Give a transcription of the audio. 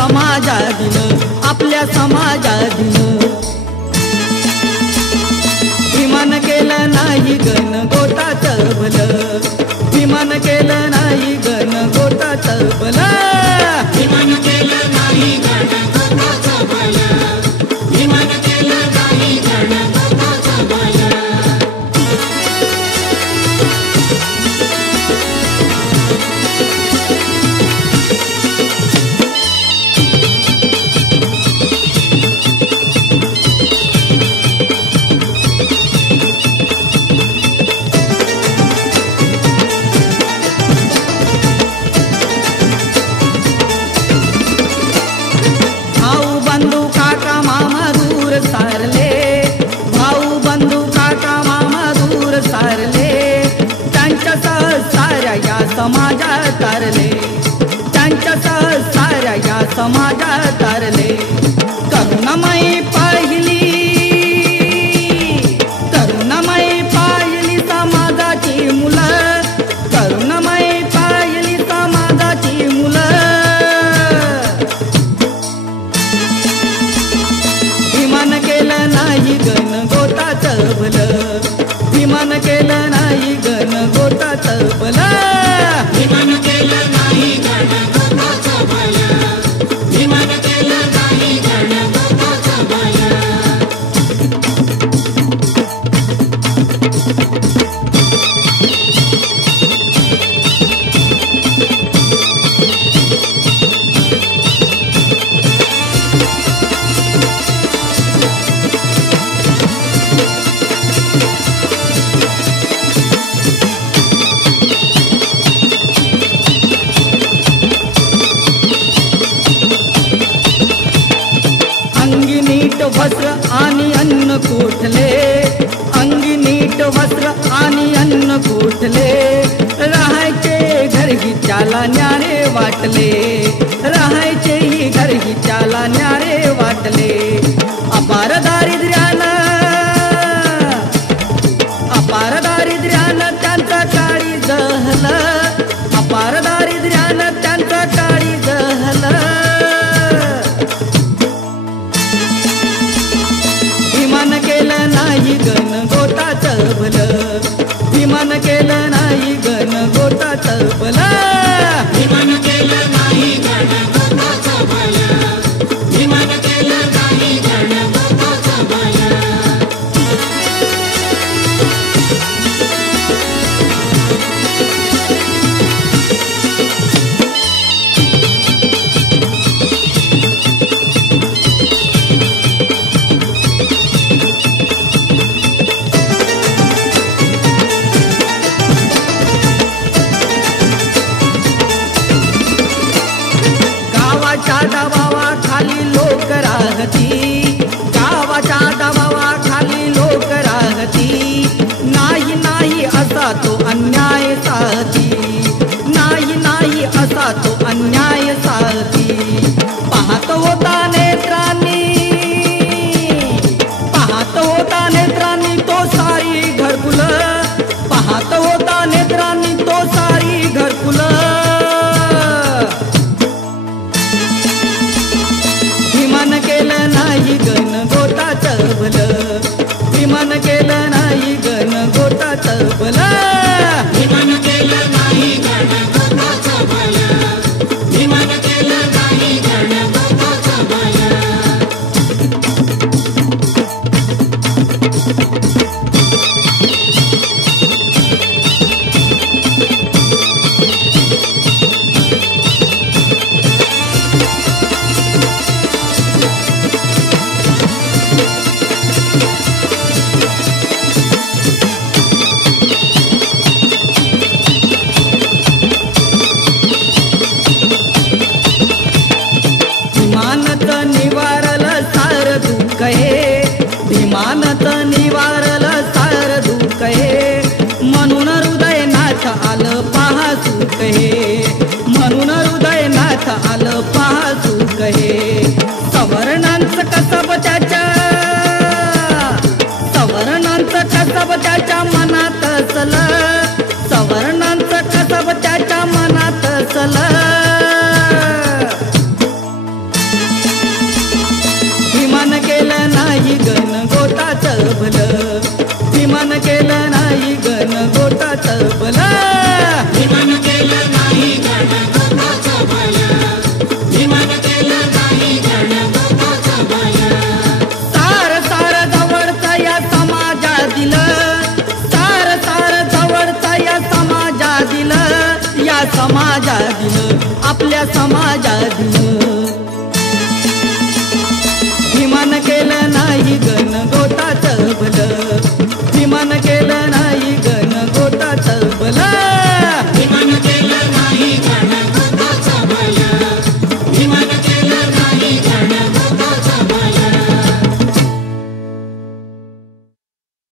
समाजाधीन आपल्या समाजाधीन विमान केलं नाही गण गोटाचं भलं विमान केलं नाही गण गोटाचं भलं विमान केलं नाही गण गोटाचं भलं विमान केलं नाही गण गोटाचं भलं समाजात तारले त्यांच्या साऱ्या या समाजात तारले करुणामयी पाहिली समाजाची मुलं करुणामयी पाहिली समाजाची मुलं विमान केलं नाही गण गोटाचं भलं विमान केलं नाही गण गोटाचं भलं विमान केलं नाही गण गोटाचं भलं विमान केलं नाही गण गोटाचं भलं वस्त्र आणि अन्न कोठले अंगी नीट वस्त्र आणि अन्न कोठले राहायचे घरही त्याला न्यारे वाटले राहायचे ही घरही त्याला न्यारे वाटले अपार दारिद्र्यानं त्यांचा काळी जहलं अपार दारिद्र्यानं त्यांचा काळी जहलं विमान केलं नाही गण गोटाचं भलं विमान केलं नाही गण गोटाचं भलं विमान केलं नाही गण गोटाचं भलं विमान केलं नाही गण गोटाचं भलं दबावाखाली लोक राहती गावाच्या दबावाखाली लोक राहती नाही नाही असा तो अन्याय साहती नाही नाही असा तो अन्याय साहती पाहत होता नेत्रांनी तो सारी घरकुलं पाहत होता नेत्रांनी तो सारी घरकुलं विमान केलं नाही गण गोटाचं भलं विमान केलं नाही गण गोटाचं भलं विमान केलं नाही गण गोटाचं भलं विमान केलं नाही गण गोटाचं भलं विमानत निवारलं सार दुःख हे म्हणून हृदयनाथ आलं पहा सुख हे म्हणून हृदयनाथ आलं पहा सुख हे सवर्णांचं कसब त्याच्या मनात असलं सवर्णांचं कसब त्याच्या मनात असलं समाजातील आपल्या समाजातील